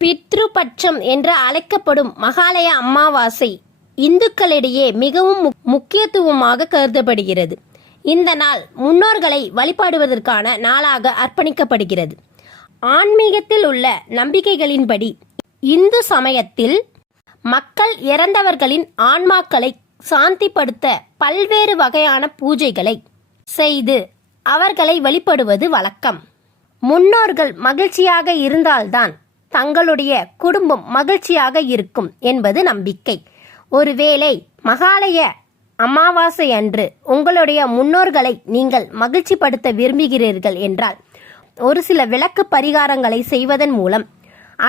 பித்ருபட்சம் என்று அழைக்கப்படும் மகாலய அமாவாசை இந்துக்களிடையே மிகவும் முக்கியத்துவமாக கருதப்படுகிறது. இந்த நாள் முன்னோர்களை வழிபாடுவதற்கான நாளாக அர்ப்பணிக்கப்படுகிறது. ஆன்மீகத்தில் உள்ள நம்பிக்கைகளின்படி இந்து சமயத்தில் மக்கள் இறந்தவர்களின் ஆன்மாக்களை சாந்திப்படுத்த பல்வேறு வகையான பூஜைகளை செய்து அவர்களை வழிபடுவது வழக்கம். முன்னோர்கள் மகிழ்ச்சியாக இருந்தால்தான் தங்களுடைய குடும்பம் மகிழ்ச்சியாக இருக்கும் என்பது நம்பிக்கை. ஒருவேளை மகாலய அமாவாசை அன்று உங்களுடைய முன்னோர்களை நீங்கள் மகிழ்ச்சிப்படுத்த விரும்புகிறீர்கள் என்றால் ஒரு சில விளக்கு பரிகாரங்களை செய்வதன் மூலம்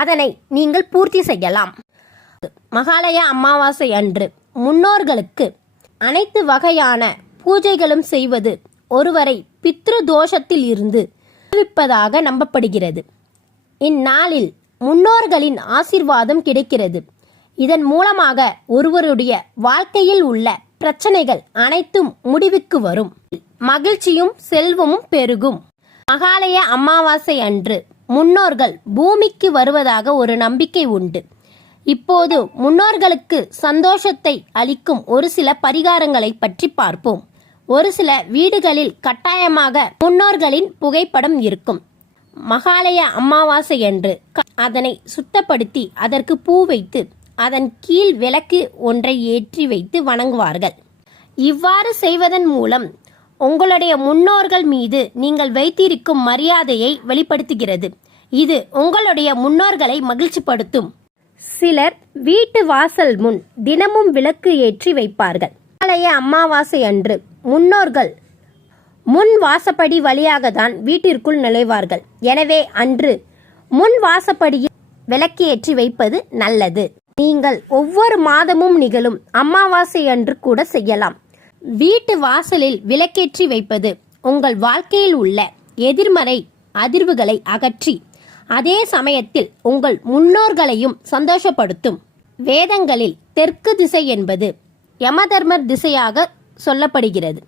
அதனை நீங்கள் பூர்த்தி செய்யலாம். மகாலய அமாவாசை அன்று முன்னோர்களுக்கு அனைத்து வகையான பூஜைகளும் செய்வது ஒருவரை பித்ரு தோஷத்தில் இருந்து விடுவிப்பதாக நம்பப்படுகிறது. இந்நாளில் முன்னோர்களின் ஆசீர்வாதம் கிடைக்கிறது. இதன் மூலமாக ஒருவருடைய வாழ்க்கையில் உள்ள பிரச்சனைகள் அனைத்தும் முடிவுக்கு வரும். மகிழ்ச்சியும் செல்வமும் பெருகும். மகாலய அமாவாசை அன்று முன்னோர்கள் பூமிக்கு வருவதாக ஒரு நம்பிக்கை உண்டு. இப்போது முன்னோர்களுக்கு சந்தோஷத்தை அளிக்கும் ஒரு சில பரிகாரங்களை பற்றி பார்ப்போம். ஒரு சில வீடுகளில் கட்டாயமாக முன்னோர்களின் புகைப்படம் இருக்கும். மகாலய அமாவாசை அன்று அதனை சுத்தப்படுத்தி அதற்கு பூ வைத்து அதன் கீழ் விளக்கு ஒன்றை ஏற்றி வைத்து வணங்குவார்கள். இவ்வாறு செய்வதன் மூலம் உங்களுடைய முன்னோர்கள் மீது நீங்கள் வைத்திருக்கும் மரியாதையை வெளிப்படுத்துகிறது. இது உங்களுடைய முன்னோர்களை மகிழ்ச்சிப்படுத்தும். சிலர் வீட்டு வாசல் முன் தினமும் விளக்கு ஏற்றி வைப்பார்கள். மகாலய அமாவாசை அன்று முன்னோர்கள் முன் வாசப்படி வழியாக தான் வீட்டிற்குள் நுழைவார்கள். எனவே அன்று முன் வாசப்படியில் விளக்கு ஏற்றி வைப்பது நல்லது. நீங்கள் ஒவ்வொரு மாதமும் நிகழும் அமாவாசை அன்று கூட செய்யலாம். வீட்டு வாசலில் விளக்கேற்றி வைப்பது உங்கள் வாழ்க்கையில் உள்ள எதிர்மறை அதிர்வுகளை அகற்றி அதே சமயத்தில் உங்கள் முன்னோர்களையும் சந்தோஷப்படுத்தும். வேதங்களில் தெற்கு திசை என்பது யமதர்மர் திசையாக சொல்லப்படுகிறது.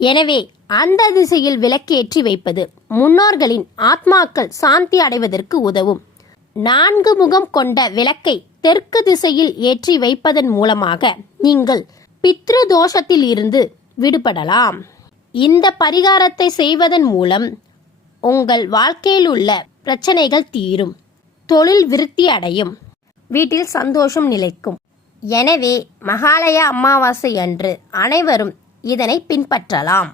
எனவே அந்த திசையில் விளக்கேற்றி வைப்பது முன்னோர்களின் ஆத்மாக்கள் சாந்தி அடைவதற்கு உதவும். 4 முகம் கொண்ட விளக்கை தெற்கு திசையில் ஏற்றி வைப்பதன் மூலமாக நீங்கள் பித்ரு தோஷத்தில் இருந்து விடுபடலாம். இந்த பரிகாரத்தை செய்வதன் மூலம் உங்கள் வாழ்க்கையில் உள்ள பிரச்சனைகள் தீரும், தொழில் விருத்தி அடையும், வீட்டில் சந்தோஷம் நிலைக்கும். எனவே மகாலய அமாவாசை அன்று அனைவரும் இதனை பின்பற்றலாம்.